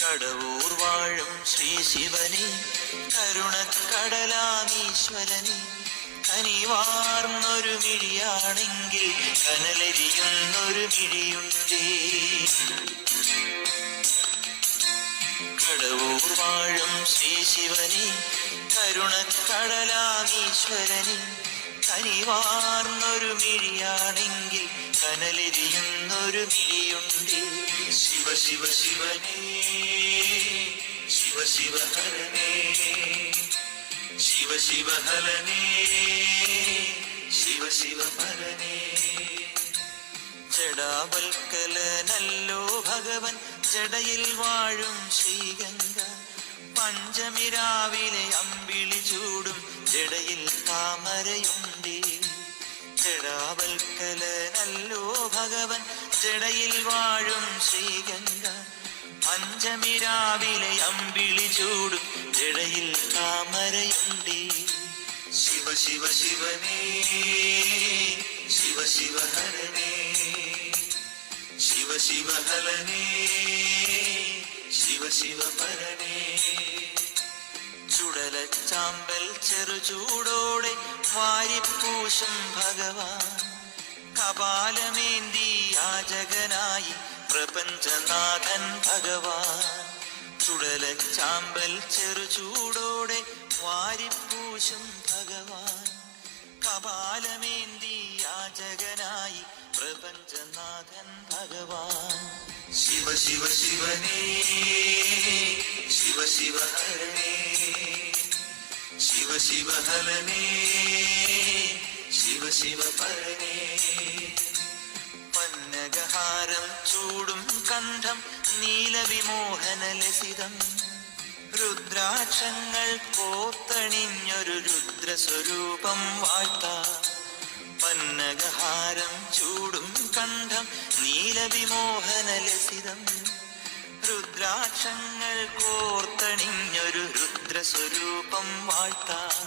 കടവൂർ വാഴും ശ്രീ ശിവനെ കരുണക്കടലാമീശ്വരനെ കനിവാർന്നൊരു മിഴിയാണെങ്കിൽ കനലെരിയുന്നൊരു മിഴിയുണ്ടേ. കടവൂർ വാഴും ശ്രീ ശിവനെ കരുണക്കടലാമീശ്വരനെ കനിവാർന്നൊരു മിഴിയാണെങ്കിൽ കനലെരിയുന്നൊരു മിഴിയുണ്ടേ. ശിവ ശിവ ശിവനേ ശിവ ശിവ ഹരനേ ശിവ ശിവ ഹരനേ ശിവ ശിവ പരനേ. ജഡാവൽക്കലനല്ലോ ഭഗവൻ ജടയിൽ വാഴും ശ്രീഗംഗ പഞ്ചമി രാവിലെ അമ്പിളി ചൂടും ജടയിൽ താമരയുണ്ടേ. ജഡാവൽക്കലനല്ലോ ഭഗവൻ ജടയിൽ വാഴും ശ്രീഗംഗ പഞ്ചമി രാവിലെ അമ്പിളി ചൂടും ജടയിൽ താമരയുണ്ടേ. ശിവ ശിവ ശിവനേ ശിവ ശിവ ഹരനേ ശിവ ശിവ ഹരനേ ശിവ ശിവ പരനേ. ചുടലച്ചാമ്പൽ ചെറുചൂടോടെ വാരിപ്പൂശും ഭഗവാൻ കപാലമേന്തി യാചകനായി പ്രപഞ്ചനാഥൻ ഭഗവാൻ. ചുടലച്ചാമ്പൽ ചെറുചൂടോടെ വാരിപ്പൂശും ഭഗവാൻ കപാലമേന്തി യാചകനായി പ്രപഞ്ചനാഥൻ ഭഗവാൻ. ശിവ ശിവ ശിവനേ ശിവ ശിവ ഹരനേ ശിവ ശിവ ഹരനേ ശിവ ശിവ പരനേ. പന്നഗഹാരം ചൂടും കണ്ഠം നീലവിമോഹനലസിതം രുദ്രാക്ഷങ്ങൾ കോത്തണിഞ്ഞൊരു രുദ്രസ്വരൂപം വാഴ്ത്താം. പന്നഗഹാരം ചൂടും കണ്ഠം നീലവിമോഹനലസിതം രുദ്രാക്ഷങ്ങൾ കോർത്തണിഞ്ഞൊരു രുദ്രസ്വരൂപം വാഴ്ത്താം.